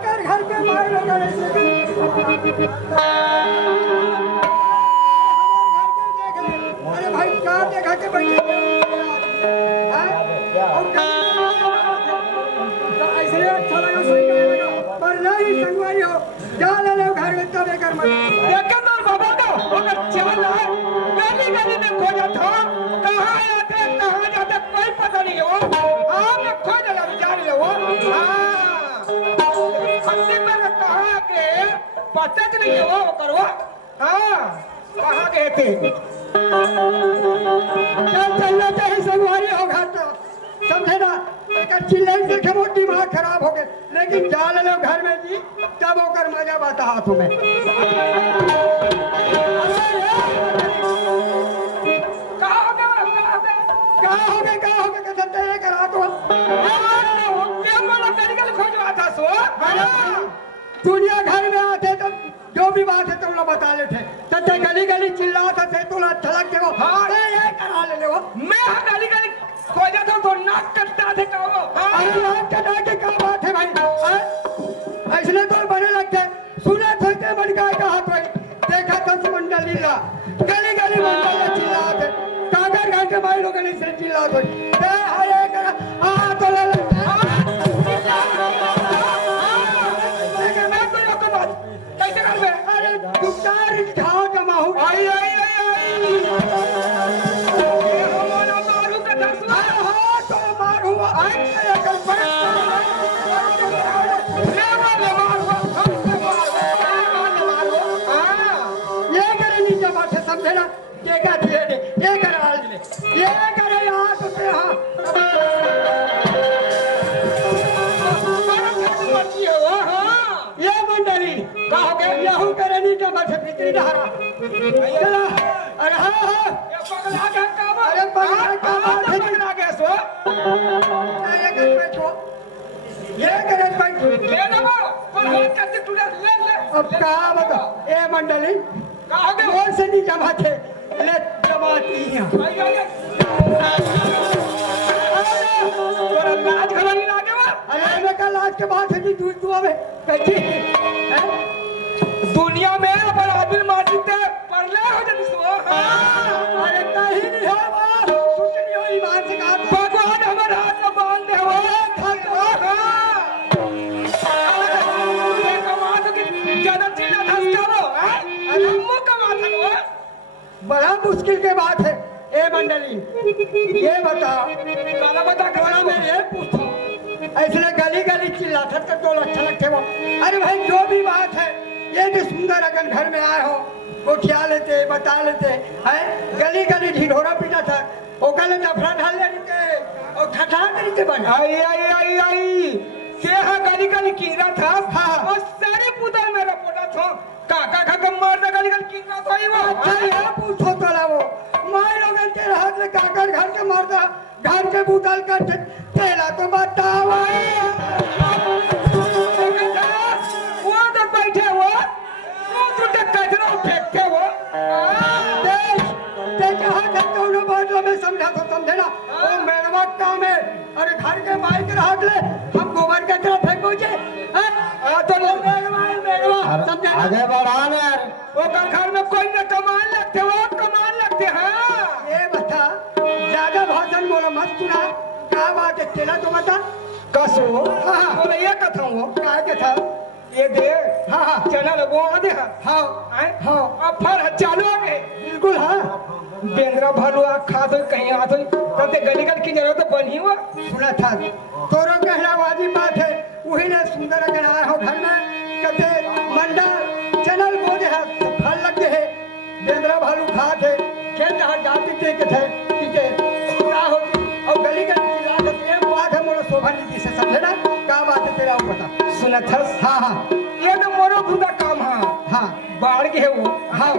जाकर घर के माई लोग अरे भाई क्या देखा के बैठे ऐसे अच्छा लगा सही लगा पर नहीं संगवारी हो जा ले लो घर में तब कर मत लेकिन तो बाबा का अगर चल गली गली में खोजा था कहाँ आते कहाँ जाते कोई पता नहीं हो आपने खोज लगा जान लो हाँ फंसी में कहाँ के पता नहीं हो करवा हाँ कहाँ गए थे चल चलना चाहिए संगवारी हो घर तो समझे ना एक चिल्लाई देखे वो दिमाग खराब हो गए लेकिन जा ले लो घर में जी तब होकर मजा बाता हाथों में कहाँ हो गए कहते हैं करा तो दुनिया घर में आते तो जो भी बात है तुम लोग बता लेते सच्चा गली गली चिल्लाते थे तुम अच्छा लगते हो हाँ ये करा ले लो मैं गली गली खोजा तो नाक कटता थे कहो अरे नाक कटा के क्या बात है भाई ऐसे तो बड़े लगते सुने थे के बन गए कहा तो देखा तो मंडली ला गली गली मंडल चिल्लाते कागर घर के भाई लोग ने से चिल्लाते ए हरे करा आ तो ले ले कैसे कर बे अरे दुकान खाओ जमाऊ आई आई आई समझे ना ये क्या ये करा ये करे यहाँ तो पे हाँ ये मंडली कहो के यहू करे नहीं तो बस भीतरी धारा चला अरे हाँ हाँ पगला के काम अरे पगला का बात है पगला के सो ये कर बैठो ये करे बैठो ले ना पर हाथ करते टूटा ले ले अब कहा बता ए मंडली कहो के कौन से नहीं जमाते ले जमाती हैं आई आई तोरा लाज खला नहीं लागे वा अरे मैं कल आज के बाद है जी दूध दुआ में बैठी है दुनिया में अपन आदमी मारते परले हो जन सो अरे कहीं नहीं है वो कुछ नहीं हो ईमान से कहा तो भगवान हमारे हाथ में बांध दे हो बड़ा मुश्किल के बात है ए मंडली ये बता गला में ये पूछो ऐसे गली गली चिल्लाता तो अच्छा लगते हो अरे भाई जो भी बात है ये भी सुंदर अगर घर में आए हो वो क्या लेते बता लेते हैं गली गली ढिढोरा पीना था वो गले डफरा ढाल लेते और ठठा करते बन आई आई आई आई से हा गली गली कीरा था हाँ और सारे पुतल मेरा पोटा था काका काका मार दे गली गली कीरा था ही वो अच्छा ये पूछो तो ला वो मार लोग के हाथ में काकर घर के मार दा घर के पुतल का तेला तो बताओ वो तो बैठे वो तू तो कचरा फेंकते वो देख हाथ तो उन्हें बात में समझा तो समझे ना वो मेरा काम है अरे घर के माई के हाथ ले हम गोबर के तरफ फेंको जे तो लोग समझे आगे बढ़ाना वो घर में कोई न कमान लगते वो कमान लगते हैं ये बता ज्यादा भाषण बोलो मत सुना क्या बात है तेला तो बता कसो हाँ बोले ये कथा वो क्या के था ये दे हाँ हाँ चना लगो आ दे हाँ आए हाँ अब फर चालू आ गए बिल्कुल हाँ बेंद्रा भालू आ खा दो कहीं आ दो तब ते गली गली की जरूरत बनी हुआ सुना था तोरो कहना वाजिब बात है वही ने सुंदर अगर आए हो घर में कहते मंडा चनल बोले है फल लगते है बेंद्रा भालू खाते खेत हाथ जाती थे के थे ठीक है क्या होती और गली गली चिल्ला के एक बात है मोरो शोभा नीति से समझे ना क्या बात है तेरा वो बता सुना था हाँ हाँ ये तो मोरो खुदा काम है हाँ बाढ़ के है वो हाँ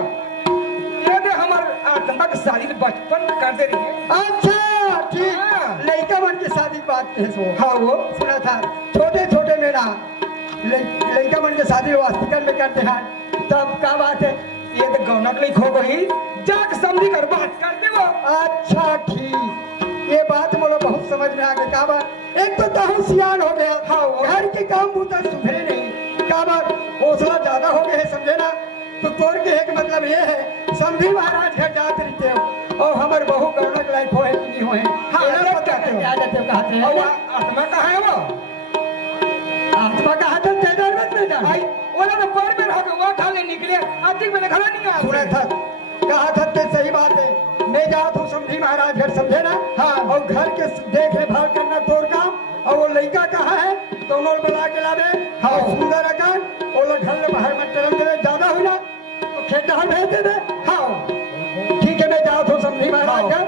ये तो हमार आत्मा की शादी बचपन में कर दे रही है अच्छा ठीक हाँ। लड़का मन की शादी की बात है सो हाँ वो सुना था छोटे छोटे मेरा लड़का मन के शादी हॉस्पिटल में करते हैं तब क्या बात है ये तो गौनक नहीं खो गई जाके समझी कर बात कर दे वो अच्छा ठीक ये बात मुझे बहुत समझ में आ गई क्या बात एक तो ताहू सियान हो गया हाँ, वो। घर के काम बूता सुधरे नहीं तोर के एक मतलब ये है समझी महाराज घर जात रहते हो और हमर बहु गौरक लायक होए कि नहीं होए हाँ, एना ये पता कहते करके हो। आ जाते हो कहते और हैं आत्मा कहाँ है वो? आत्मा का हाथ में तेजर मत नहीं जाए भाई ओला तो पैर में रह के वो ठाले निकले आतिक में खड़ा नहीं आ सुना था कहा था ते सही बात है मैं जात हूँ समझी महाराज घर समझे ना हाँ। और घर के देख रेखाल करना तोर काम और वो लड़का कहाँ है दोनों बुला के लावे हाँ। और सुंदर अकान वो लोग घर बाहर मत चलन देवे ज्यादा हुई ना तो खेत डहार भेज दे दे हाँ ठीक है मैं जात हूँ समझी महाराज घर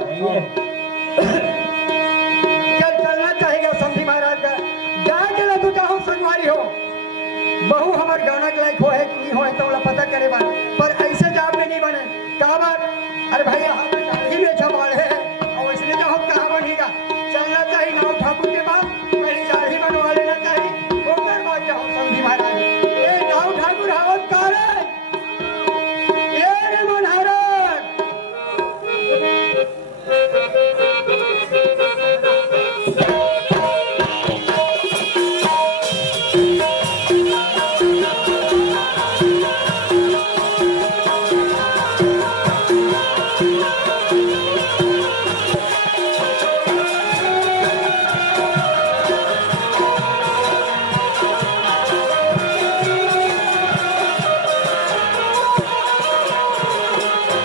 चल चलना चाहिए समझी महाराज का जाके ना तू चाहो संगवारी हो बहु हमार गाना के लायक हो है कि नहीं हो है तो वाला पता करे बात पर ऐसे जाप में नहीं बने कहा बात अरे भाई यहाँ पे गाड़ी में छबाड़े है और इसलिए जो हम कहा बनेगा चलना चाहिए नाव ठाकुर के पास पहले दाढ़ी बनवा लेना चाहिए होकर बात जाओ समझी महाराज ये नाव ठाकुर हवत कार है ये रे मनहरन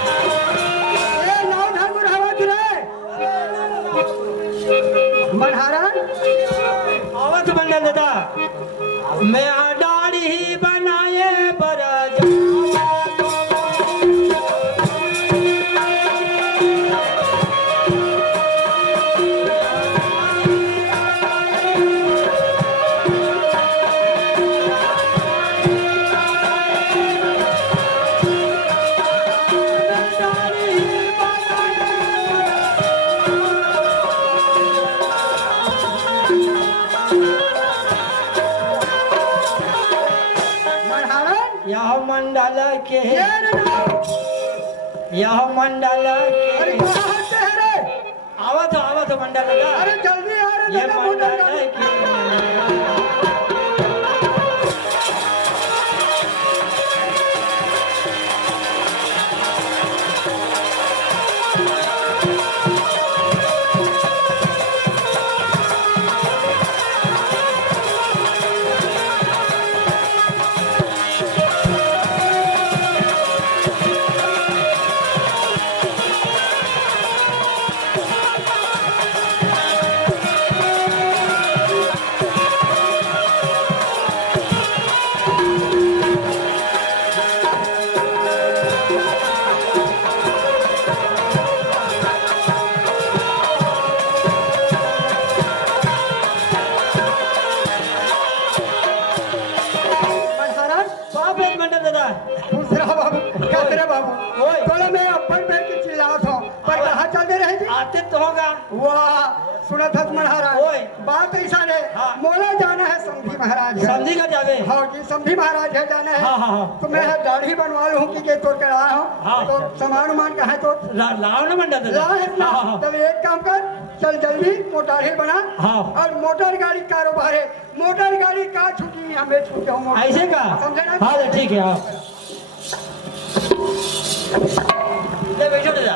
ये नाव ठाकुर हवत रे मनहरन आवत मंडल दादा मैं दाढ़ी ही बनाए पर मनहरन यह मंडल के ये रे नाव यह मंडल अरे के कहाँ से है रे आवत मंडल दादा अरे जल्दी आ रे ये दादा मोटर मंडल गाड़ी के मनहरन बाप रे मंडल दादा दूसरा बाबू कहते बाबू ओए। तोला मैं अपन पैर के चिल्लात हूँ पर कहाँ चलते रहे जी आते तो होगा वाह सुना था महाराज ओए। बात ऐसा है हाँ। मोला जाना है समझी महाराज है समझी का जावे हाँ जी समझी महाराज है जाना है हाँ, हाँ, हाँ। तो मैं दाढ़ी बनवा लूँ कि तोड़ कर आया हूँ हाँ। तो सामान उमान कहा है तो लाओ ना मंडल ला है दादा हाँ हाँ तब एक काम कर चल जल्दी मोटारी बना हाँ। और मोटर गाड़ी कारोबार है मोटर गाड़ी का छुट्टी हमें छूटे हूँ ऐसे का समझे ना हाँ तो ठीक है हाँ ले बैठो दादा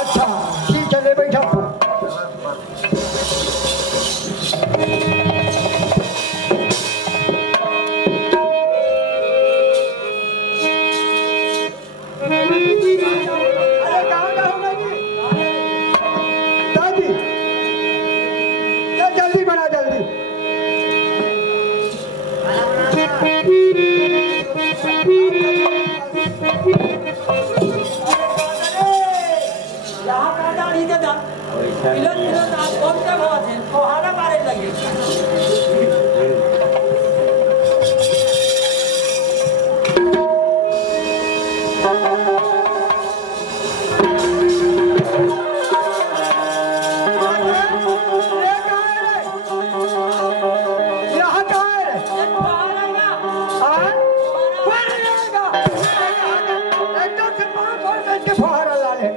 अच्छा ठीक है ले बैठा हूँ अरे कहाँ जाऊँगा जी दादी चल जल्दी बना जल्दी यहाँ का दाढ़ी दादा मिलन मिलन आप कौन सा बात है कोहाना मारे लगे यहाँ कहाँ है रे? ये कोहाना ना हाँ? कोई नहीं आएगा। एकदम से पाँव खोल करके फुहारा ला ले।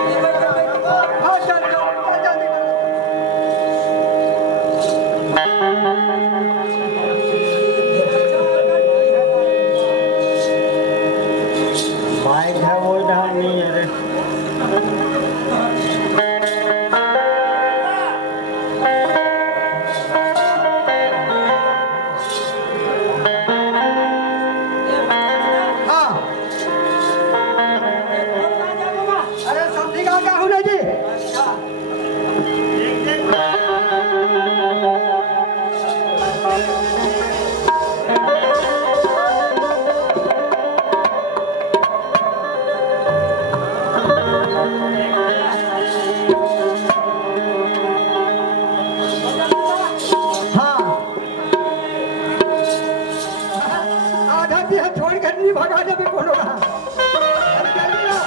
हाँ, चल, चल, चल, जल्दी कर। आज अभी कौन होगा अरे जल्दी ना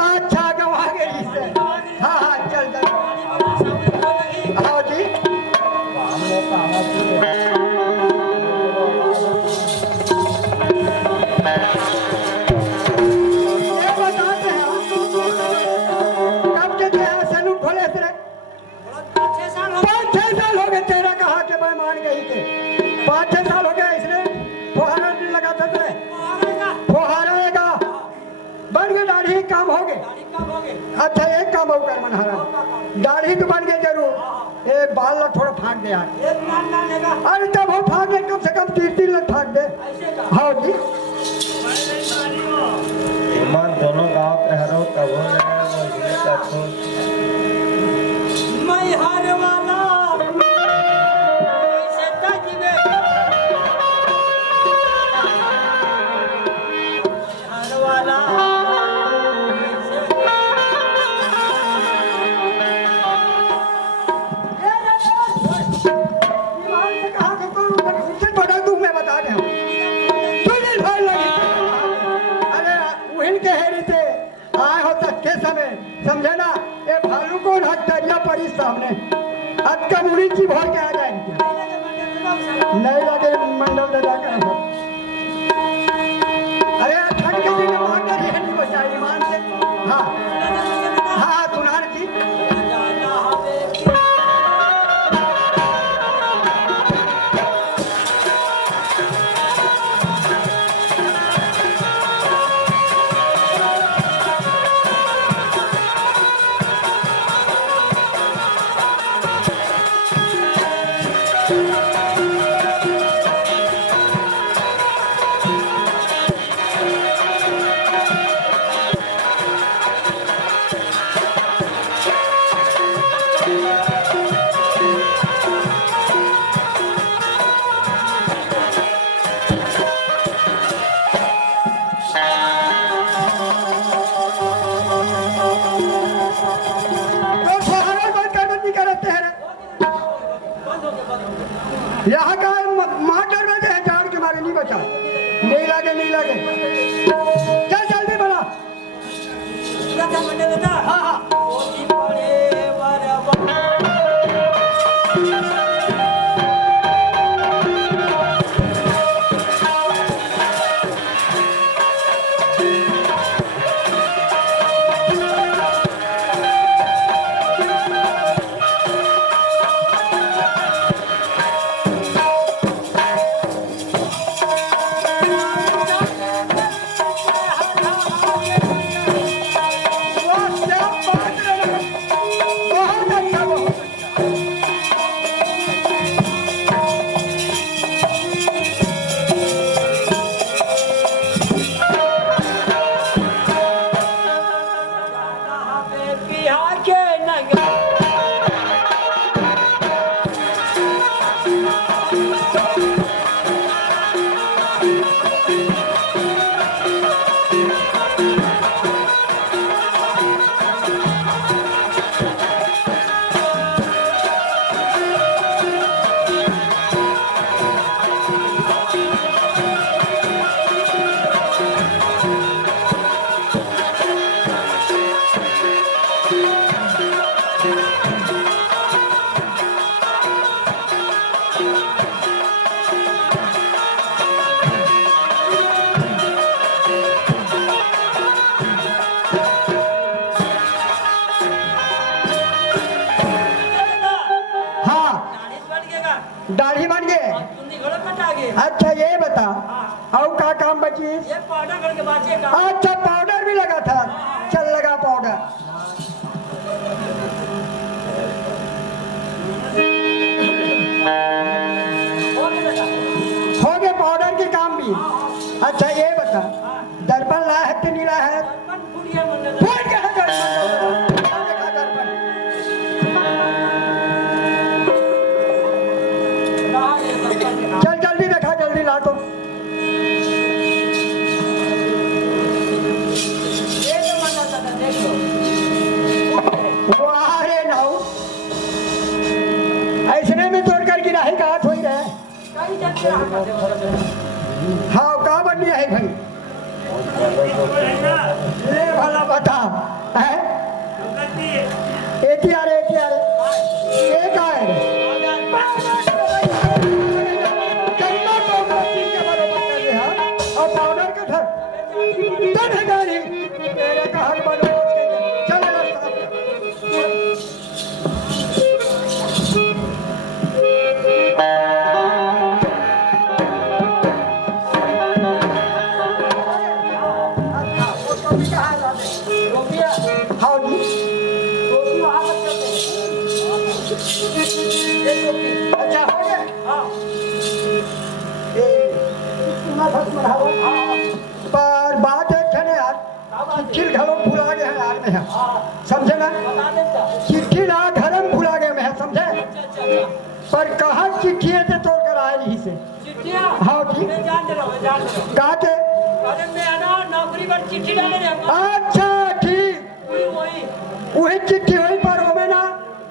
अच्छा गवा गई से हाँ हाँ चल चल हाँ जी ये बताते हैं कब के थे सैलून खोले थे 6 साल हो 5-6 साल हो गए तेरा कहा कि मैं मान गई थे 5-6 साल हो गए इसने फुहारा नहीं लगाता थे गया फुहारा का बन गए दाढ़ी काम हो गए गाड़ी कब हो गए अच्छा एक काम हो कर मनहरा दाढ़ी तो बन गई जरूर ये बाल ला थोड़ा फाड़ दे यार एक नाम ना लेगा अरे तब वो फाड़ दे कम से कम 3-3 लाख फाड़ दे ऐसे का हाँ जी ईमान दोनों गांव के हरो तब हो रहे हैं मैं हार वाला ऐसे ताजीबे हार वाला ईमान से कहा कि तू उसे बता दूं मैं बता दे सुनील भाई लगी अरे वहीं के हेरी थे आए हो तक के समय समझे ना ये भालू को हटरिया पड़ी सामने अब का मुड़ी की भर के आ जाएंगे नहीं लगे मंडल ले जाकर अरे ठंड के दिन में मार कर नहीं बचाई ईमान से हाँ हाँ सुनार जी तो फुहारा बंद कर बंदी करते हैं यहाँ का मार डर रहे हैं जान के मारे नहीं बचा नहीं लगे चल जल्दी बना हाँ हाँ बहुत अच्छा बहुत अच्छा बिहार के नगर हाँ चालीस बन गएगा दाढ़ी बन गए और चुन्नी घोड़ा कटा गए अच्छा ये बता और का काम बची ये पाउडर करके बाजे का अच्छा पाउडर भी लगा था चल लगा पाउडर हो गए पाउडर के काम भी अच्छा ये बता दर्पण लाया है कि नहीं लाया है दर्पण फूट गया मंडल फूट गया है दर्पण देखा दर्पण कहाँ ये दर्पण के चल जल्दी देखा जल्दी ला तो कहीं जाके रहा करते हो। हाँ का बनिया है भाई ले भला बता है एटीआर एटीआर एक आए कितना पाउडर चीन के बराबर कर ले हाँ और पाउडर का था तब है गाड़ी तेरे का हक बनो चल रास्ता रुपया हाँ जी टोपी वहाँ पर चलते हैं। ये टोपी अच्छा हो गया हाँ पर बात एक है यार चिट्ठी घरों भुला गए हैं यार में हाँ समझे ना बता देता। चिट्ठी ना घर में भुला गए में समझे अच्छा पर कहा चिट्ठी है तोड़ कर आए रही से चिट्ठियाँ हाँ जी मैं जान दे रहा हूँ कहा के अरे मैं आना नौकरी पर चिट्ठी डाले रे अच्छा ठीक वही वही चिट्ठी वही पर हो में ना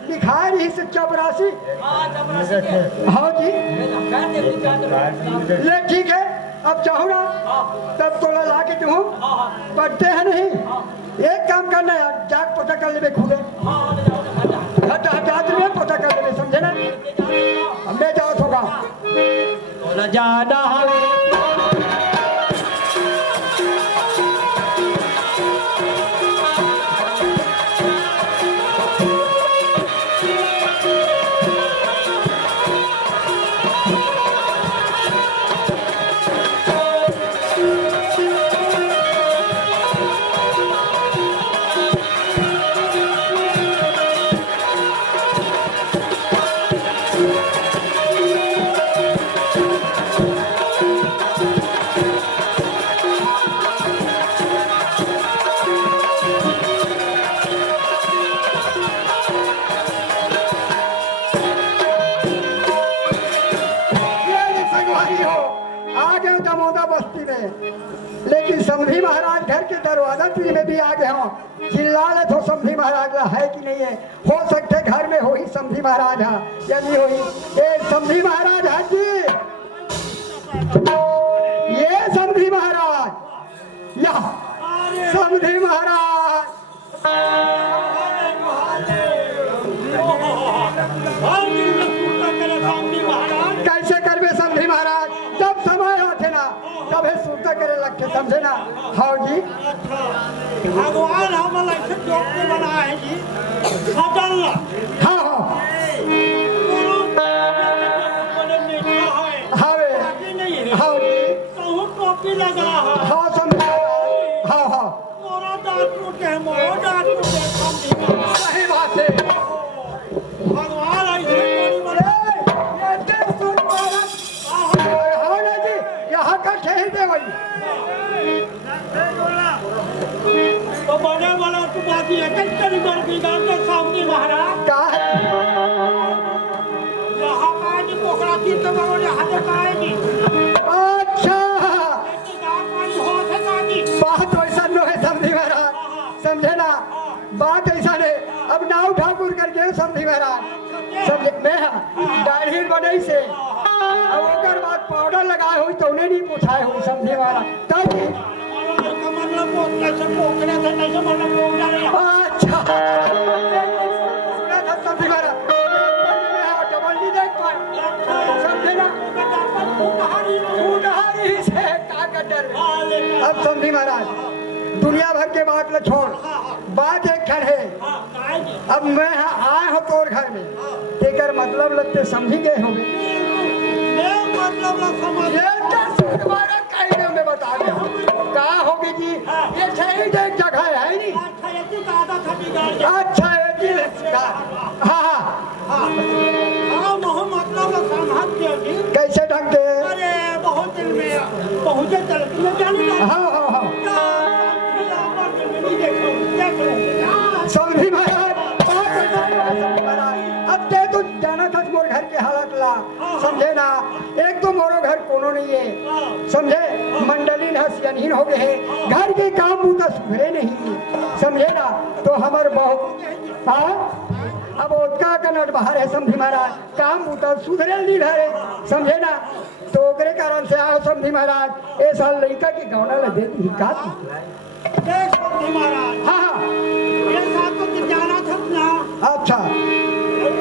लिखा रही से चपरासी हाँ चपरासी के हाँ जी कह दे तू जान दे ले ठीक है अब चाहूँ ना हाँ तब तोला ला के दूँ हाँ हाँ पढ़ते हैं नहीं एक काम करना है जाग पता कर ले खुदे हाँ ले जाओ ले हट हटात में पता कर ले समझे ना जाओ हमने जाओ होगा बोला जाना हमें लेकिन समधी महाराज घर के दरवाजा तीन में भी आ गए हो चिल्ला ले तो समधी महाराज है कि नहीं है हो सकते घर में हो ही समधी महाराज है या नहीं हो ही ये समधी महाराज है जी ये समधी महाराज या समधी महाराज कैसे करवे समधी महाराज जब समय होते ना तब है सूता करे लगते समझे ना हाँ जी भगवान हम ऐसे डॉक्टर बना है जी खटल हाँ हाँ हाँ वे हाँ जी कहूँ टोपी लगा है हाँ समझे हाँ हाँ मोरा दांत टूटे मोरा दांत टूटे समझी सही बात है भगवान ऐसे कोई बने ये देव सूर्य महाराज हाँ ना जी यहाँ का शहीद है वही तो बने वाला तू बाकी है कई करी बार बिगाड़ के सामने महाराज का यहाँ का जी पोखरा की तो बड़े हाथे का है जी अच्छा लेकिन गाँव पानी हो थे का जी बात वैसा नो है समझी महाराज समझे ना बात ऐसा नहीं अब नाव ठाकुर कर गए समझी महाराज समझे मैं दाढ़ी बने से अब ओकर बाद पाउडर लगाए हुई तो उन्हें नहीं पूछाए हुई समझे महाराज तब मतलब कैसे पोखरे थे कैसे मतलब पोखरा नहीं अच्छा समझी महाराज डबल नहीं देख पाए समझे ना उधारी से का कटर अब समझी महाराज दुनिया भर के बात ल छोड़ बात एक खर है अब मैं आए हो तोर घर में तेकर मतलब लगते समझी गए होंगे मतलब ना समझ ये क्या तुम्हारा कहने में बता दे कहा होगी जी ये सही एक जगह है नहीं अच्छा ये की आदत था बिगाड़ के अच्छा है जी हाँ हाँ हाँ मोह मतलब ना समझ गया जी कैसे ढंग के अरे बहुत दिन में पहुंचे चल तुम्हें जानी ना हाँ हाँ हाँ समझी महाराज समझी महाराज अब ते तो जाना था मोर घर के हालत ला समझे ना एक तो मोरो घर कोनो नहीं है समझे मंडली हसियनहीन हो गए है घर के काम मुँह तो सुधरे नहीं समझे ना तो हमारे बहुत हाँ अब ओटका का नट बाहर है समझी महाराज, काम उतर सुधरल नहीं रहे, समझे ना। तो ओकरे कारण से आओ समझी महाराज, ए साल लड़का के गौना ला दे दी का। देख समझी महाराज, हाँ हाँ ये साथ तो जाना था ना, अच्छा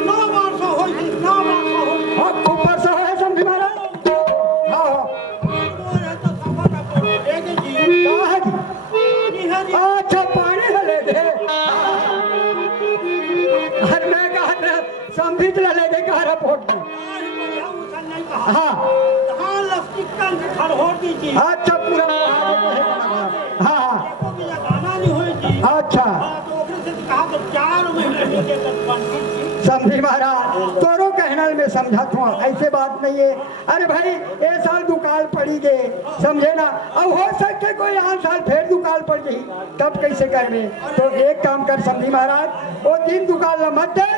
9 वर्ष हो गई, 9 वर्ष हो गई। हाँ ऊपर से है समझी महाराज। हाँ हाँ और है तो सफर का लेके जी, कहाँ है जी? नहीं है जी। अच्छा पानी से ले दे। अरे मैं कहा था समझी तो ले दे कहा रिपोर्ट में। अरे बढ़िया उसन नहीं कहा। हाँ हाँ लस्टिकन से खड़होड़ दीजिए। अच्छा पूरा हाँ हाँ देखो भी लगाना नहीं होई जी। अच्छा हाँ तो ओकरे से कहा तो 4 महीने नीचे तक बनती थी। समझी महाराज, तोरो कहना में समझा था, ऐसे बात नहीं है। अरे भाई ये साल दुकाल पड़ी गए, समझे ना। अब हो सके कोई आठ साल फिर दुकाल पड़ गई, तब कैसे करवे। तो एक काम कर समझी महाराज, वो दिन दुकाल ला मत दे,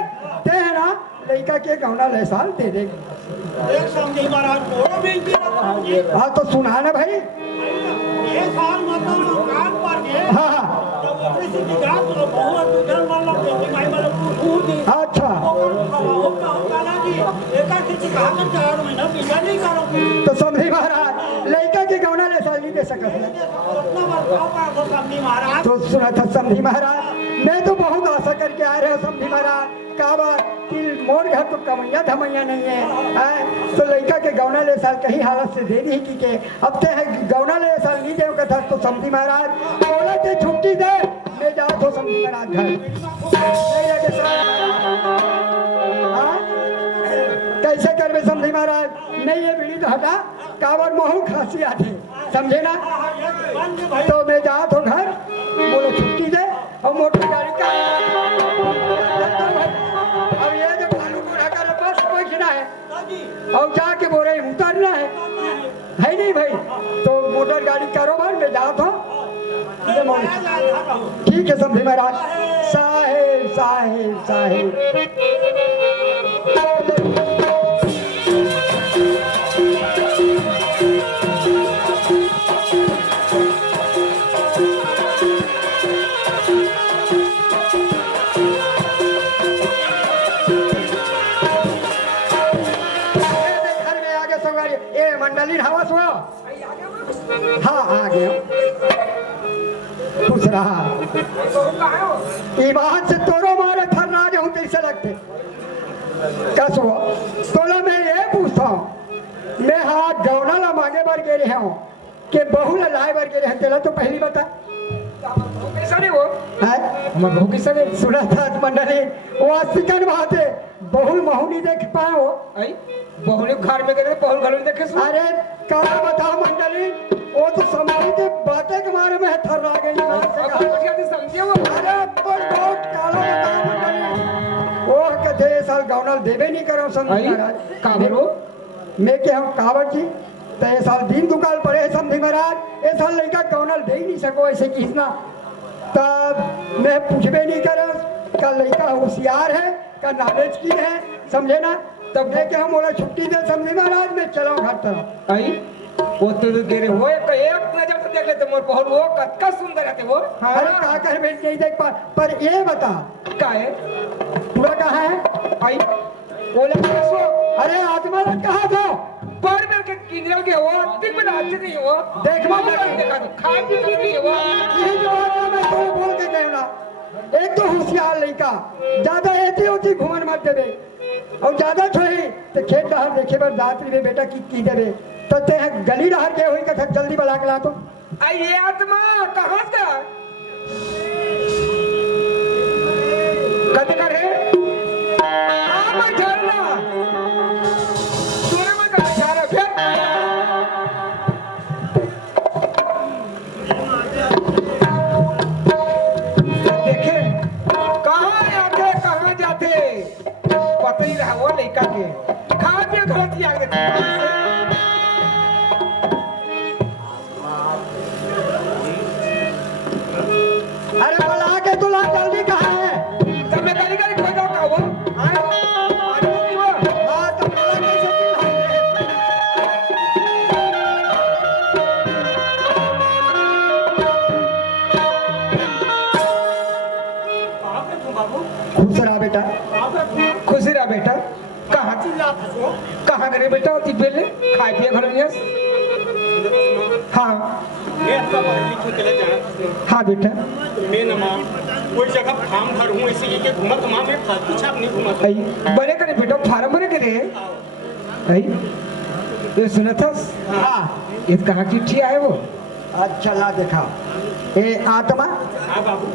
ते है ना लड़का के गौना ले साल दे दे। एक समझी महाराज को भी जी। हाँ तो सुना ना भाई। ये साल मतलब दुकान पर गए। हाँ हाँ तब ओकरे से निकाल तो बहुत दूसर मतलब बेटी भाई मतलब पूछ दी। अच्छा तो समझी महाराज, लड़का के गौना ले साल नहीं दे सकत है। तो सुना था समझी महाराज, मैं तो बहुत आशा करके आ रहे हो समझी महाराज। का बात कि मोर घर तो कमैया धमैया नहीं है, तो लड़का के गौना ले साल कहीं हालत से दे दी की के। अब ते है गौना ले साल नहीं दे था, तो समझी महाराज बोला के छुट्टी दे, मैं जाओ तो समझी महाराज घर नहीं लगे हाँ? कैसे करवे समझी महाराज, नहीं ये बीड़ी तो हटा, कावर महू खांसी आते, समझे ना। तो मैं जा तो घर बोलो छुट्टी दे, और मोटर गाड़ी का अब ये जो भालू को ढका बस पहुंचना है, और जाके बोले उतरना है नहीं भाई। तो मोटर गाड़ी कारोबार में जा तो ठीक है समझे महाराज। साहेब साहेब साहेब मंडली हवस हुआ। हाँ आ गया खुश रहा। ये बात से तोरो मारे थर्राज हूँ तेरे से लगते कस हुआ। तोला मैं ये पूछता हूँ, मैं हाथ गौना ला मांगे बार गे रहे हूँ कि बहू ला लाए बार गे रहे तेला तो पहली बता कैसा नहीं वो है। हमारे बहू कैसा नहीं सुना था मंडली वो आस्तिकन बात है, बहुल महू नहीं देख पाए हो। आई बहू ने घर में गए बहू घर में देखे सो अरे का बताओ मंडली, वो तो समाज के बातें के बारे में थर्रा गई बात से कहा। समझिए वो अरे पर बहुत काला बताओ मंडली, वो कहते साल गौनल देवे नहीं करो समझी महाराज। काबरो मैं क्या हूँ कावड़ जी, तो ये साल दिन दुकाल पड़े समझी महाराज, ये साल लड़का गौनल दे ही नहीं सको ऐसे किसना। तब मैं पूछबे नहीं करो का लड़का होशियार है का नॉलेज की है, समझे ना। तब मैं क्या बोला छुट्टी दे समझी महाराज, मैं चलो घर तरफ। आई वो तो गिरे वो एक नजर से देख लेते मोर बहू वो कितना सुंदर है वो। अरे कहा कर बैठ नहीं देख पा, पर ये बता का है पूरा कहाँ है। आई बोले सो अरे आत्मा ने कहा था पर में के किंजल के वो दिन में आते नहीं वो देख मत देखा तो खाए भी नहीं वो। यही जवाब मैं तो बोल के गए ना, एक तो होशियार लड़का, ज्यादा ऐसी होती घुमन मत देवे, और ज्यादा छोड़ी तो खेत डहर देखे बर दात्री में बेटा की देवे, तो ते गली डहर के हुई कथा जल्दी बला के ला तो। ये आत्मा कहाँ से कद करे आप झरना तूने मत झरा फिर देखे कहाँ आते कहाँ जाते पता ही रहा वो लड़का के खा के घर त्याग देते। अरे बला के तुला जल्दी कहाँ है। तब मैं गाली गाली खोजा का वो आदमी वो हाँ तो बला कैसे चिल्लाएंगे? खुश रहा बेटा। खुश रहा बेटा। कहाँ कहाँ करे बेटा होती पहले खाए पिए घर में? हाँ हाँ बेटा। मैं नमा कोई जगह फार्म भर हूँ ऐसे ये घूमत माँ में फालतू छाप नहीं घूमत। आई बने करे बेटा फार्म बने करे। आई ये सुना था? हाँ ये कहाँ की चिट्ठी है वो? अच्छा ला देखा ए आत्मा हाँ बाबू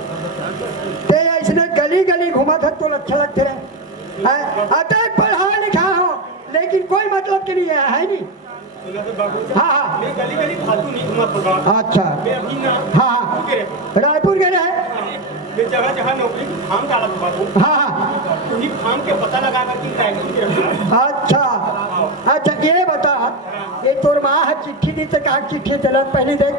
ते इसने गली गली घुमा था तो अच्छा लगते रहे हैं। अतः पढ़ा लिखा हो लेकिन कोई मतलब के नहीं है नहीं। सुना तो बाबू हाँ हाँ मैं गली गली फालतू नहीं घूमत होगा। अच्छा मैं अभी ना हाँ हाँ रायपुर गए रहे। मैं जगह जगह नौकरी की फार्म डाला था बाबू। हाँ हाँ उन्हीं फार्म के पता लगा करके रायपुर के रखा। अच्छा अच्छा ये बता ये तोर माँ है चिट्ठी दी तो कहा चिट्ठी चला पहले देख।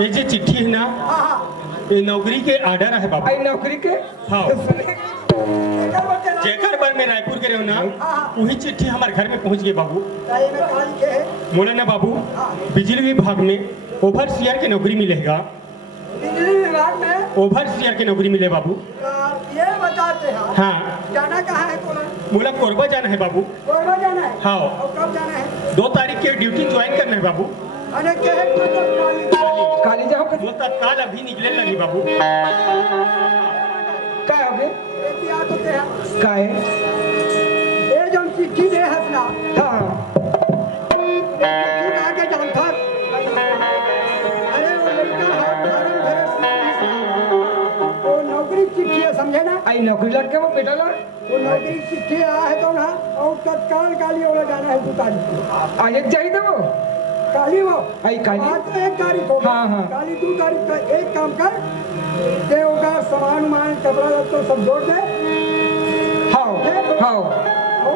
ये जो चिट्ठी है ना हाँ हाँ ये नौकरी के आर्डर है बाबू। आई नौकरी के? हाँ एकर बच्चे ना- जेकर बार मैं रायपुर के रहूँ ना हाँ। वही चिट्ठी हमारे घर में पहुँच गई बाबू। ताई में कहा लिखे है बोला ना बाबू बिजली विभाग में ओवरसीयर की नौकरी मिलेगा। बिजली विभाग में ओवरसीयर की नौकरी मिले बाबू। ये बताते हैं हाँ जाना कहाँ है तोला? बोला कोरबा जाना है बाबू। कोरबा जाना है। हाँ। और कब जाना है? 2 तारीख के ड्यूटी ज्वाइन करना है बाबू। अरे क्या है मतलब काली जाओ कर वो तत्काल अभी निकले लगी बाबू। का हो गए? एहतियात होते हैं। का है? ये जो चिट्ठी दे हसना हाँ चिट्ठी आगे जानता। अरे वो लड़का फार्म भरे वो नौकरी चिट्ठी है समझे ना? आई नौकरी लग गया वो बेटा ला। वो नौकरी चिट्ठी आया है तो ना और तत्काल काली वाला जाना है 2 तारीख को। आज एक चाहिए था वो। काली वो आई काली। आज तो 1 तारीख हो हाँ, हाँ। काली 2 तारीख का एक काम कर दे होगा सामान उमान कपड़ा लत्ता सब जोड़ दे हाँ हाँ और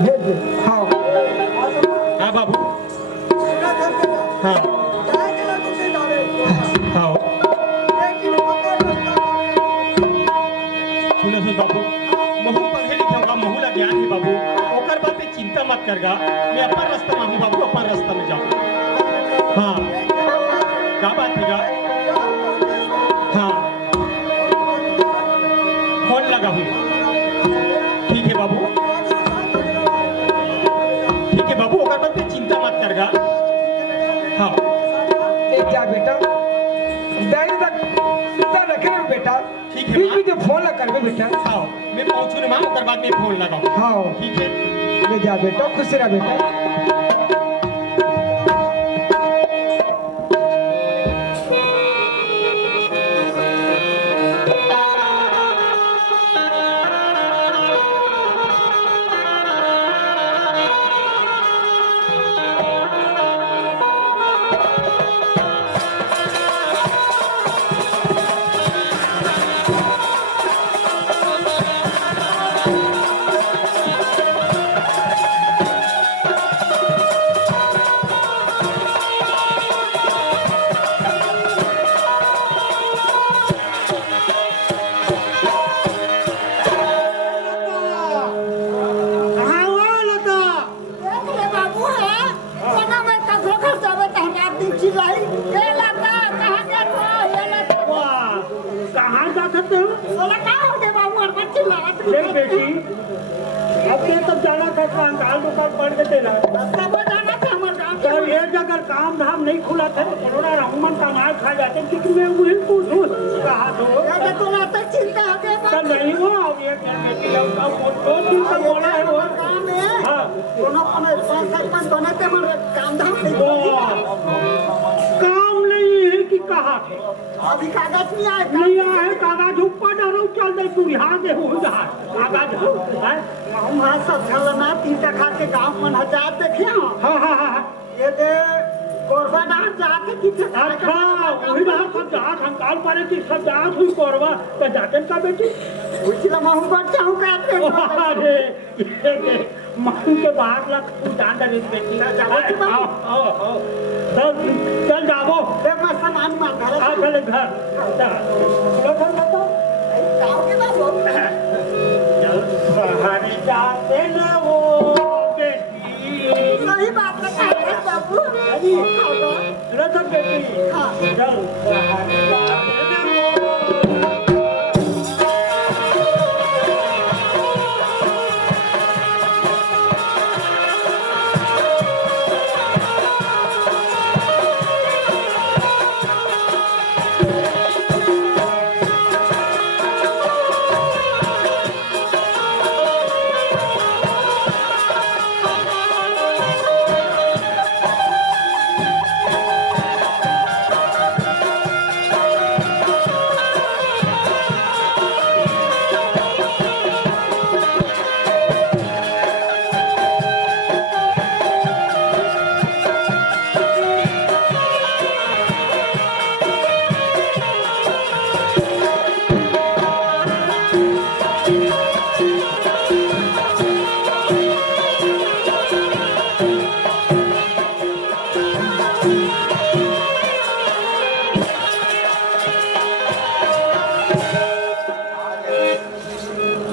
भेज दे। हाँ आसमा, हाँ बाबू। पूरा करके जा। हाँ जाए के ना तुझे डाले। हाँ लेकिन पकड़ रखता सुनो सुन बाबू महू पढ़े लिखे होगा महू ला ज्ञान है बाबू। ओकर बात पे चिंता मत करगा। मैं अपन रास्ता में हूँ बाबू अपन रास्ता में जाऊँ। हाँ क्या बात है हाँ फोन लगा हूँ। ठीक है बाबू ठीक है बाबू ओकर बात पे चिंता मत करगा। हाँ एक क्या बेटा डायरी तक सीधा रखे ना बेटा। ठीक है, बीच माँ। बीच में फोन लग कर बेटा। हाँ मैं पहुँचू ना ओकर बाद में फोन लगाऊँ। हाँ ठीक है ले जा बेटा खुश रहा बेटा। देख बेटी अब ये तब जाना था कंकाल दुकान पड़ के देना तो ये अगर काम धाम नहीं खुला था तो कोरोना रहमान का मार खा जाते लेकिन मैं वही पूछूं कहा तो नहीं वो अब ये बेटी अब दो दिन से बोला है वो हाँ काम नहीं है कि कहा थे अभी कागज नहीं आए नहीं आया है कागज ऊपर डालो चल दे तू यहाँ दे हो जा कागज है हमारा सब छलना 3 टका के गांव मन हजार देखिए हाँ हाँ हाँ ये दे कोरबा डाल जाके किथे अच्छा वही रहा सब जहाँ कंकाल पारे की सब जहाँ हुई कोरबा तो जाते का बेटी उछला महू बढ़ जाऊं का अरे मां के बाहर लग तू जान दे बेटी आओ आओ आओ चल जाओ दे मैं सामान मार घर आ चले घर चलो घर बताओ गांव के ना लोग बाहर जाते ना वो बेटी सही बात है भाई रतन बेटी चल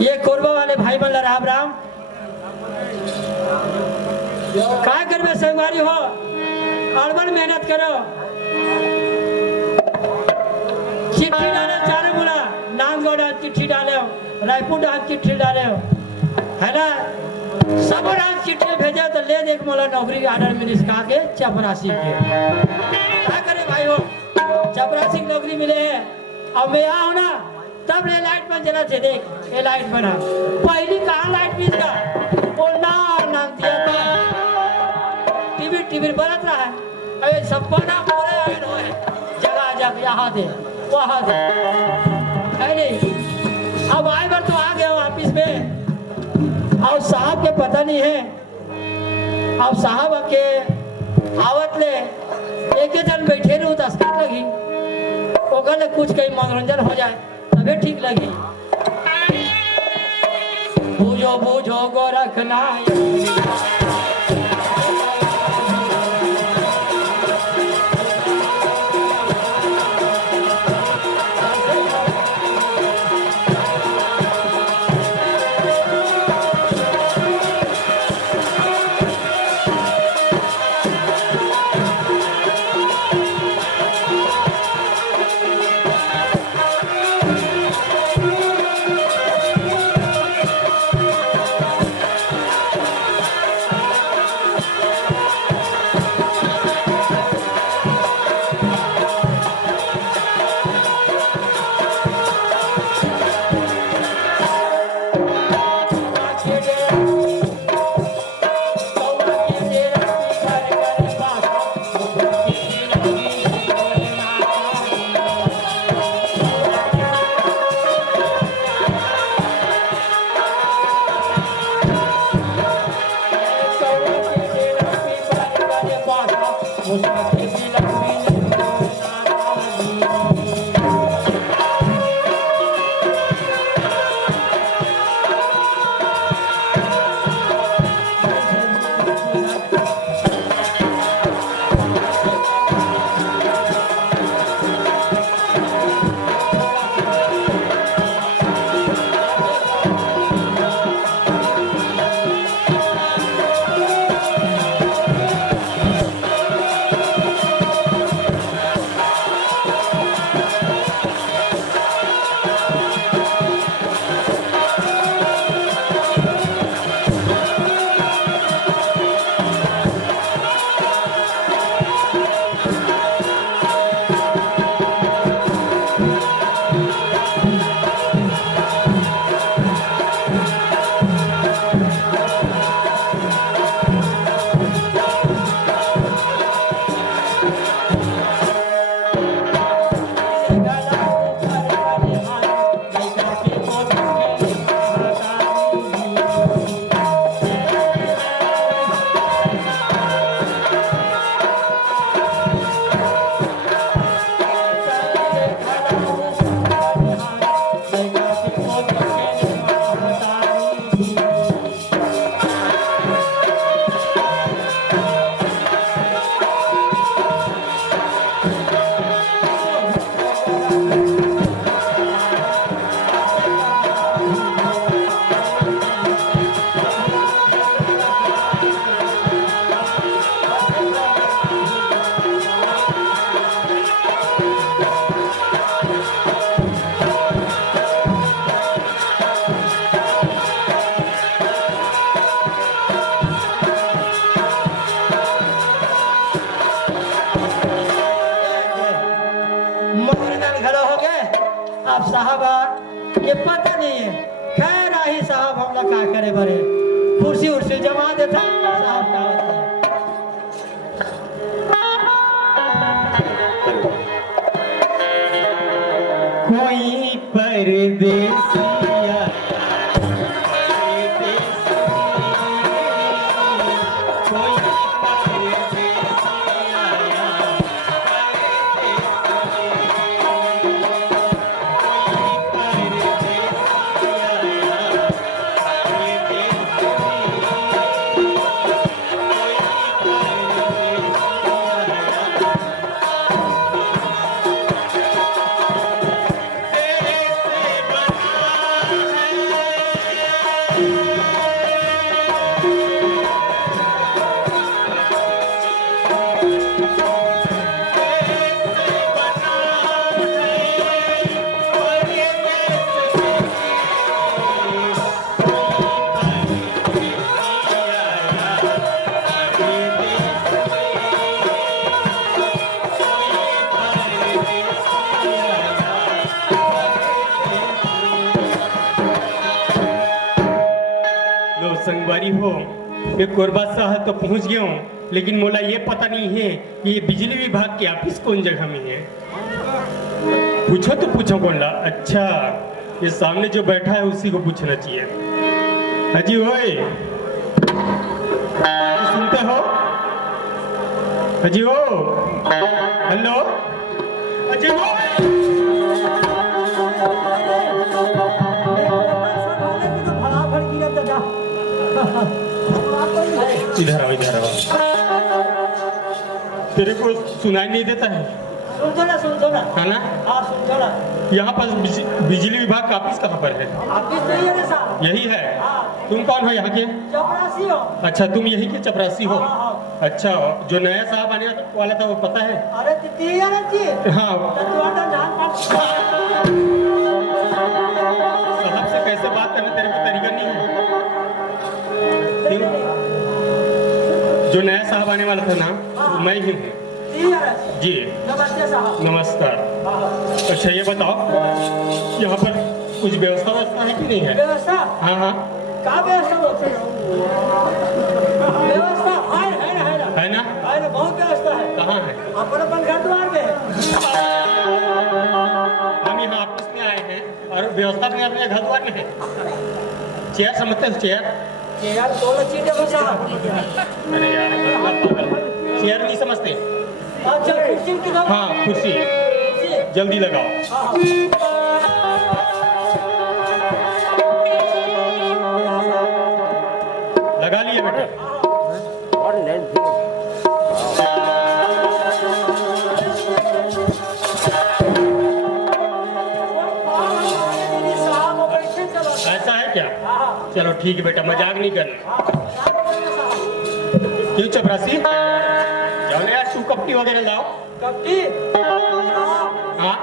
ये कोरबा वाले भाई बल्ला राम राम काय करबे संगवारी हो अड़बड़ मेहनत करो चिट्ठी डाले चारे मुड़ा नांदगढ़ चिट्ठी डाले रायपुर डाल चिट्ठी डाले है ना सब डाल चिट्ठी भेजे तो ले देख मोला नौकरी के आर्डर मिली सिखा के चपरासी के क्या करे भाई हो चपरासी की नौकरी मिले है अब मैं यहाँ हूँ ना तब ले लाइट बन जरा थे देख ये लाइट बना पहली कहाँ लाइट बीत गया वो नाम दिया था टीवी बरत रहा है अरे सबको ना पूरे आयन हो है जगह जगह यहाँ दे वहाँ दे है नहीं अब आए बार तो आ गया ऑफिस में और साहब के पता नहीं है अब साहब के आवत ले एक जन बैठे रहूँ दस्तखत लगी वो कहले कुछ कहीं मनोरंजन हो जाए तबे ठीक लगी बूझो बूझो गोरखना आप साहब ये पता नहीं है। खैर आही साहब हम लोग क्या करे बड़े कुर्सी उर्सी जमा देता साहब का होता है। कोई परदेसिया लो संगवारी हो, मैं कोरबा शहर तो पहुंच गया हूँ, लेकिन मोला ये पता नहीं है कि ये बिजली विभाग के ऑफिस कौन जगह में है। पूछो तो पूछो कौन ला। अच्छा, ये सामने जो बैठा है उसी को पूछना चाहिए। हाजी ओए, सुनते हो? हाजी हो, हेलो, हाजी हो। इधर आओ, इधर आओ। तेरे को सुनाई नहीं देता है? सुन दो ना है ना? हाँ सुन दो ना। यहाँ पर बिजली विभाग का ऑफिस कहाँ पर है? ऑफिस नहीं है ना साहब। यही है। हाँ। तुम कौन हो यहाँ के? चपरासी हो। अच्छा, तुम यही के चपरासी हो? हाँ। अच्छा, जो नया साहब आने वाला था वो पता है? अरे तिती है ना जी। हाँ। साहब से कैसे बात करना तेरे को तरीका नहीं है? जो नया साहब आने वाला था ना, वो मैं ही हूँ। जी नमस्ते साहब। नमस्कार। अच्छा ये बताओ, यहाँ पर कुछ व्यवस्था है कि नहीं है? व्यवस्था? हाँ हाँ। क्या व्यवस्था होती है? व्यवस्था है ना, बहुत व्यवस्था है। कहाँ है? अपन घर द्वार में है। हम यहाँ ऑफिस में आए हैं और व्यवस्था भी अपने घर द्वार में है। चेयर समझते हो? चेयर यार 2 चीजें बचा। अरे यार, चेयर नहीं समझते? अच्छा कुर्सी की जगह। हाँ कुर्सी, जल्दी लगाओ। लगा लिए बेटा? ऐसा है क्या? चलो ठीक है बेटा, मजाक नहीं करना। क्यों चपरासी? जाओ ना यार, तू कपटी वगैरह लाओ। कपटी? हाँ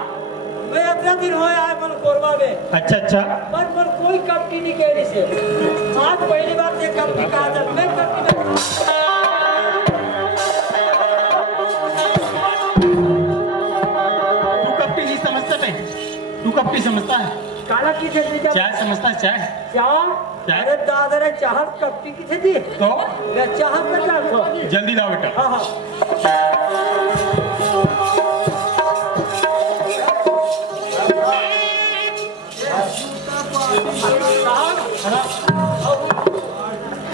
मैं इतना दिन हो आया मन कोरबा में। अच्छा अच्छा। पर कोई कपटी नहीं कह रही से। आज पहली बार से कपटी कहा था। मैं कपटी में तू कपटी नहीं समझता है? तू कपटी समझता है? काला की थे दी चाय समझता है? चाय चाय? अरे दादा रे चाहत कपटी की थे दी तो मैं चाहत में डाल दो। जल्दी लाओ बेटा। हाँ हाँ।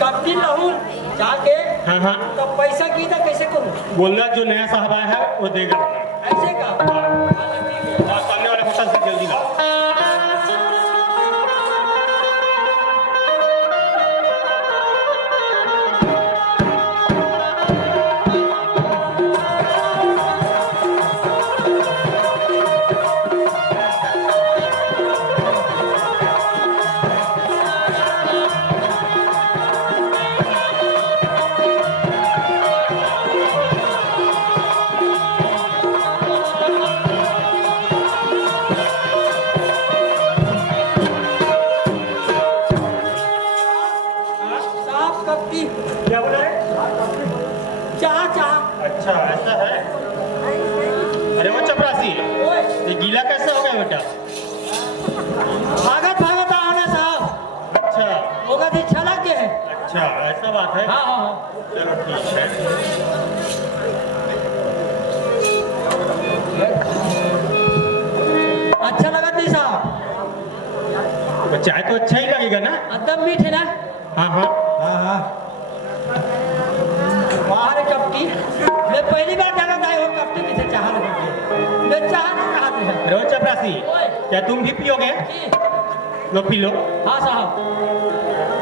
कपटी लाहूं जाके। हाँ हाँ। तो पैसा की था कैसे करूँ? बोलना जो नया साहब आया है वो देगा। ऐसे का? हाँ, सामने वाले होटल से जल्दी लाओ। अच्छा ऐसा है। अरे वो चपरासी, ये गीला कैसे हो गया बेटा? भागत भागत आना साहब अच्छा होगा थी छलक के है अच्छा ऐसा बात है हाँ हाँ चलो ठीक है अच्छा लगा थी साहब तो चाय तो अच्छा ही लगेगा ना एकदम मीठ है ना हाँ हाँ बाहर कपटी मैं पहली बार जाना था वो कपटी किसे चाह रही थी मैं चाह नहीं रहा था रोज चपरासी ओए क्या तुम भी पियोगे जी, लो पी लो हाँ साहब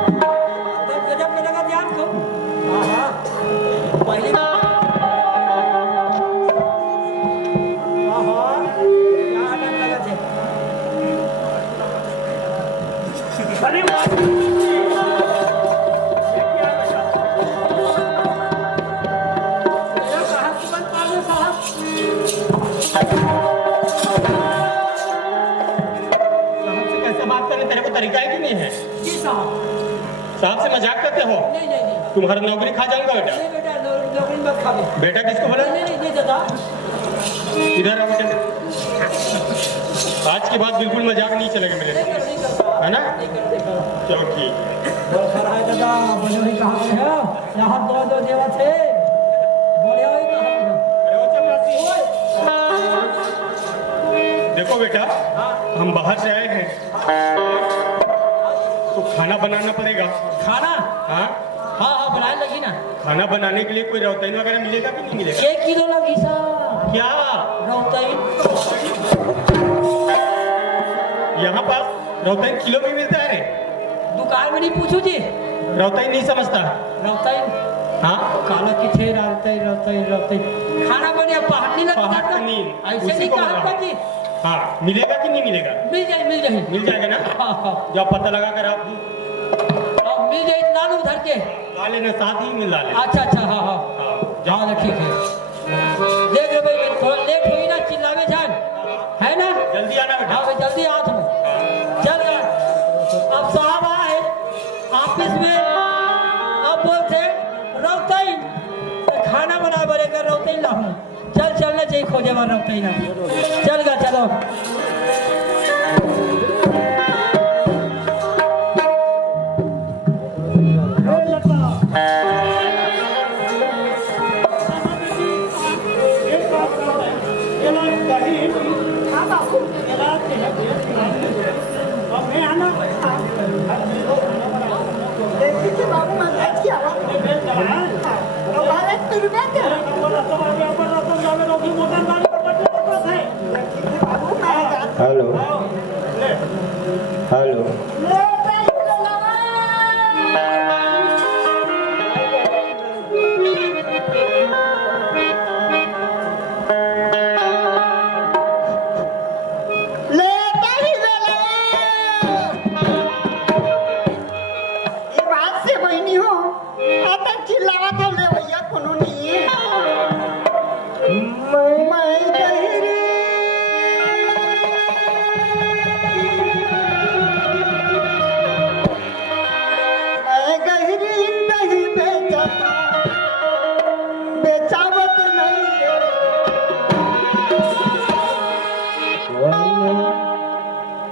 गजब में लगा ध्यान को हाँ हाँ पहली बार हाँ हाँ क्या आनंद लगा थे अरे वाह! मेरा कहाँ की बात पाले साहब साहब से कैसे बात करने तेरे को तरीका है कि नहीं है जी साहब साहब से मजाक करते हो नहीं नहीं नहीं तुम्हारा नौकरी खा जाऊंगा बेटा नहीं बेटा नौकरी मत खावे बेटा किसको बोला नहीं नहीं नहीं दादा इधर आओ बेटा आज के बाद बिल्कुल मजाक नहीं चलेगा मेरे नहीं से कर नहीं करता है ना नहीं कर नहीं कर चलो ठीक है खड़ा है दादा बजोरी कहाँ पे है यहाँ दो देवा थे बढ़िया ही कहाँ पे है? अरे ओ चपरासी देखो बेटा हम बाहर से आए हैं तो खाना बनाना पड़ेगा खाना हाँ हाँ हाँ बनाने लगी ना खाना बनाने के लिए कोई रौतैन वगैरह मिलेगा कि नहीं मिलेगा 1 किलो लगी सा क्या रौताई यहाँ पास रौतैन किलो में मिलता है दुकान में नहीं पूछू जी रौतैन नहीं समझता रौताई हाँ काला की थे रौताई खाना बने बाहर नहीं लगता पहाड़ था। का नींद, ऐसे उसी नहीं को कहा बोला। था कि हाँ मिलेगा कि नहीं मिलेगा मिल जाए मिल जाएगा ना हाँ हाँ जब पता लगा कर आप अब मिल जाए लालू उधर के ला लेना साथ ही मिल ला लेना अच्छा अच्छा हाँ हाँ हाँ, जाओ ना ठीक है देख लो भाई थोड़ा लेट हुई ना चिल्लावे जान है ना जल्दी आना बेटा हाँ भाई जल्दी आ तुम चल यार अब साहब आए ऑफिस में अब बोलते रौताई तो खाना बना बनेगा रौताई लाऊं चल चलना चाहिए खोजे बार रौताई ना चल गा चलो हेलो हेलो से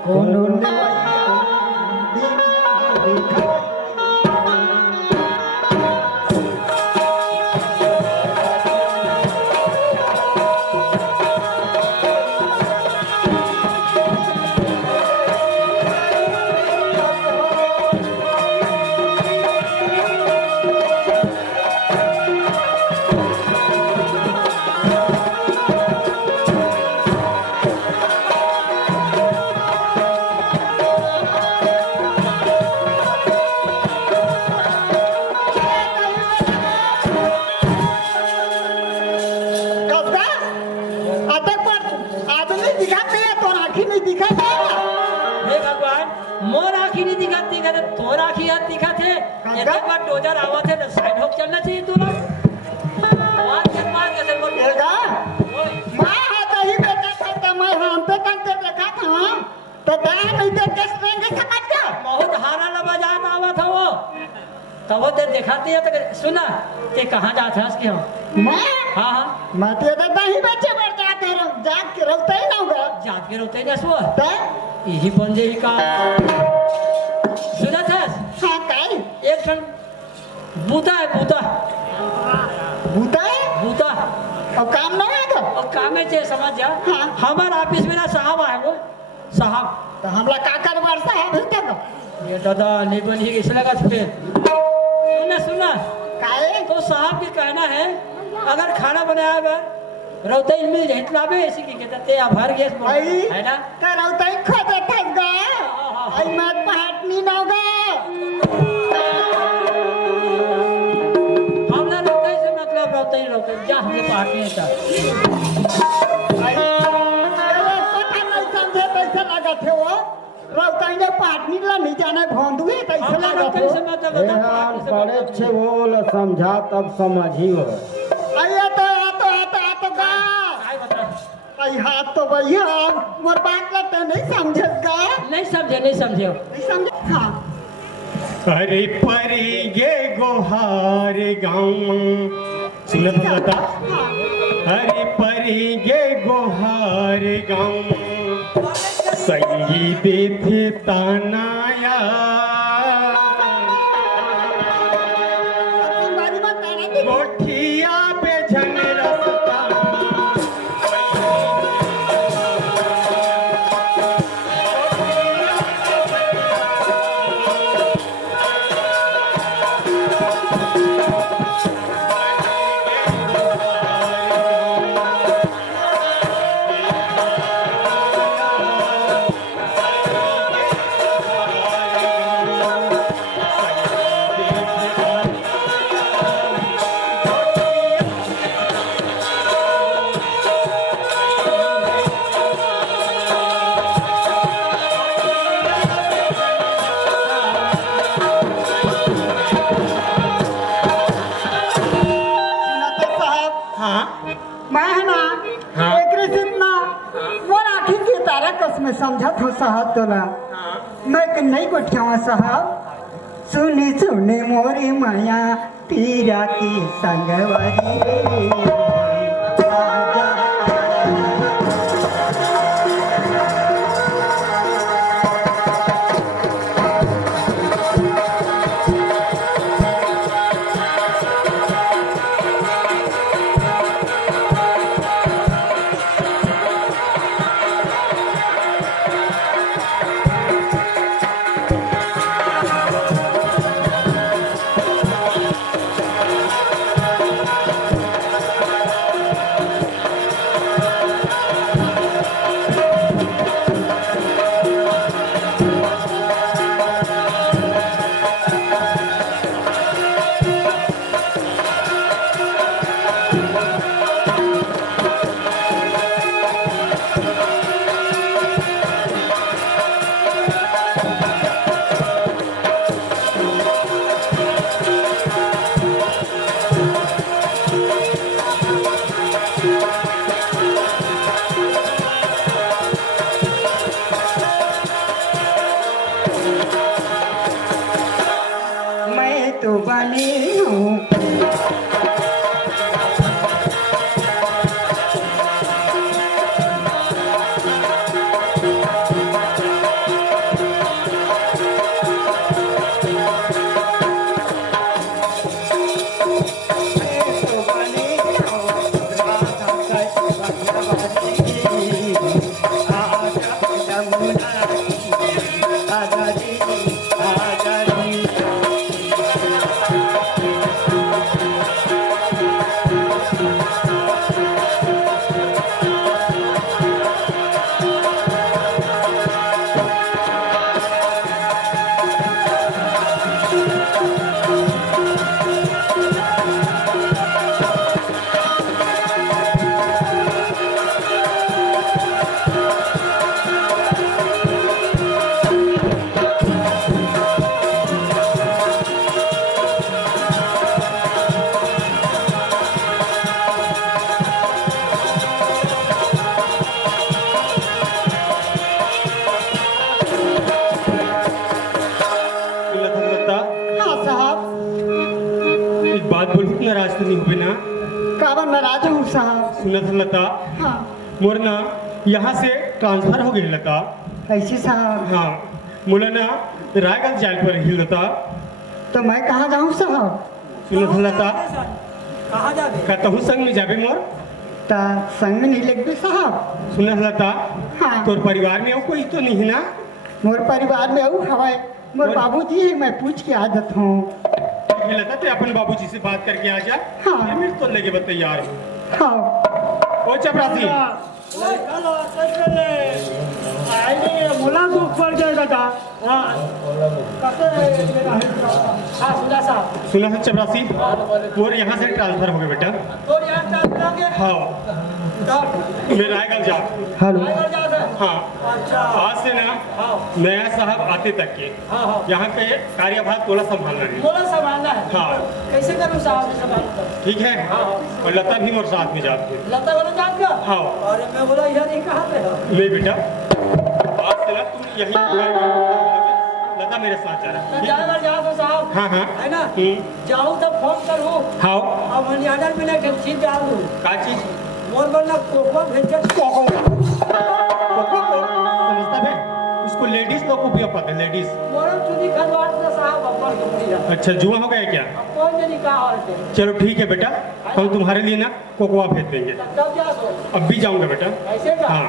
कोनो नेवैया दिन दिखाई। हे भगवान मोर आँखी नहीं दिखाती कहते तोर आँखी हाथ दिखाते एक बार डोजर आवा थे तो साइड होक चलना चाहिए तू लोग मार कैसे बोल मैं आता ही बेटा था तो मैं हम पे करते देखा था तो दान नहीं दे किस रहेंगे समझ गया। बहुत हारा लबजात आवा था वो तब वो तेरे दिखाती है तो सुना ते कहाँ जाते हैं उसके हम मैं हाँ हाँ मैं तेरे दही बेचे बैठ जाते रहो जाग के रहते ही ना होगा जात के रोते ना सुआ तो यही बंदे ही का सुना था हाँ काई एक क्षण बूता है बूता भूता है बूता और काम ना आएगा और कामे से समझ जा हाँ। हमारे ऑफिस में ना साहब आए वो साहब तो हमला काकर वर्षा है भूता का ये दादा नहीं बनी इसलिए का सुना सुना काई तो साहब के कहना है अगर खाना बनाया अगर रोते ही मिल जाए इतना भी ऐसी की कहते हैं भर गैस आई है ना तो रहते ही खोदे थक गए आई मत पहाड़ नहीं ना होगा हम ना रोते से मतलब रोते जा हमने पार्ट नहीं था पता नहीं समझे कैसे लगा थे वो रहते ही पाटनी ला नहीं जाने भोंदुए कैसे हम ना लगा रोते थे से मतलब ए हाल बड़े छे बोल समझा तब समझियो आया तो गा काय बता आई हाथ तो भैया मोर बात लगता नहीं समझेगा नहीं समझे नहीं समझे हाँ अरे परी गे गोहार गाँव सुन भगता अरे परी गे गोहार गाँव संगीत थे तानाया बारी बात तारा की गोठिया पे झन रसता में समझा था साहब तोला मैं कि नहीं गोठियावा साहब सुनी सुनी मोरी माया पीरा की संगवारी रे आजा। सुना था लता हाँ मोर ना यहाँ से ट्रांसफर हो गई लता। ऐसे साहब हाँ मोला ना रायगंज जाए पर ही लता। तो मैं कहाँ जाऊँ साहब? सुना था लता कहाँ जाबे? कहतहु संग में जाबे मोर। ता संग में नहीं लगते साहब? सुना था लता हाँ। तोर परिवार में और कोई तो नहीं है ना? मोर परिवार में वो हवाए मोर बाबूजी है, मैं पूछ के आदत हूँ। ठीक है लता ते अपन बाबूजी से बात करके आ जा। हाँ। फिर मैं तो लगे बता यार हाँ ओ चपरासी चलो चले आइए मुला दुख पड़ गया दादा। हाँ हाँ सुना साहब। सुना था चपरासी मोर यहाँ से ट्रांसफर हो गए बेटा। तो यहाँ ट्रांसफर हो गया? हाँ तो मैं रायगंज जा। हेलो रायगढ़ जा सर? हाँ अच्छा। आज से ना हाँ नया साहब आते तक के हाँ हाँ। यहाँ पे कार्यभार तोला संभालना है। बोला संभालना है? हाँ कैसे करूँ साहब से संभालना? ठीक है और लता भी मोर साथ में जाती है। लता वाला जात का? हाँ अरे मैं बोला यार ये कहाँ पे है? ले बेटा आज से ना तुम यही लता मेरे साथ जा रहा तो जाए बार जाओ तो साहब। हाँ हाँ है ना? हम्म। जाऊँ तब फोन करूँ हाँ और मनी ऑर्डर में ना चीज डाल दूँ। का चीज मोर बोलना कोको भेज समझता है उसको लेडीज लोग उपयोग करते हैं लेडीज। मोर चुनी खलवाट ना साहब अब्बर कंपनी है। अच्छा जुआ हो गया क्या? अब कौन जानी कहाँ और थे? चलो ठीक है बेटा हम तुम्हारे लिए ना कोकोआ भेज देंगे। तब जा सो। अब भी जाऊंगा बेटा। ऐसे का? हाँ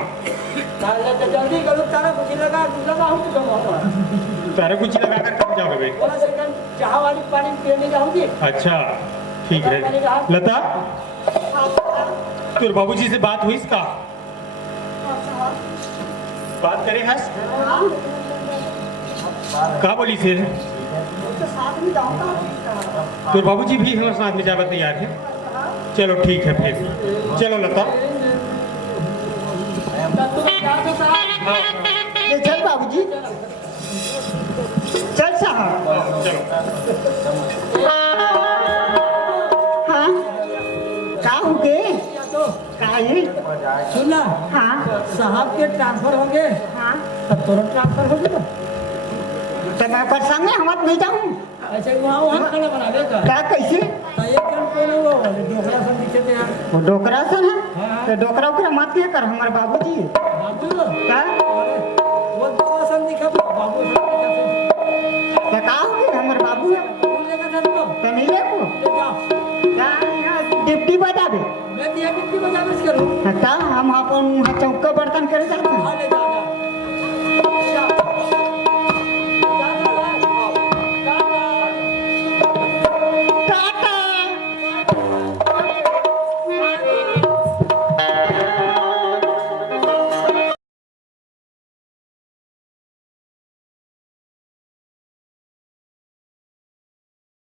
ताले तो जल्दी करो तारा कुछ लगा हूँ तो बहुत। तारा कुछ लगा कर कब जाओगे भाई? बोला सेकंड चाह वाली पानी पीने जाऊँगी। अच्छा ठीक है लता तेरे बाबूजी से बात हुई इसका? बात करे है कहा बोली से तेरे बाबूजी भी हमारे साथ में जाने तैयार है। चलो ठीक है फिर चलो लता। ये चल बाबूजी चल साहब। चलो हाँ का हो गए का है? सुनना हाँ साहब के ट्रांसफर हो गए हाँ तब तुरंत ट्रांसफर हो गया। तो मैं पर संगे हम नहीं जाऊँ ऐसे वहाँ वहाँ खाना बनावे का क्या कैसे? तो एक जन कौन है वो ढोकला सब नीचे थे यार। वो डोकरा सन है हाँ। तो डोकरा उकरा मत क्या कर हमारे बाबूजी बाबू का वो दवा सब दिखा बाबू तो का हो गए हमारे बाबू लेगा था तो तो नहीं ले को ले जाओ। क्या यहाँ डिप्टी बता दे मैं दिया कितनी बजा बस करूँ? ता हम अपन चौका बर्तन करे जाते हैं। हाँ ले जाओ।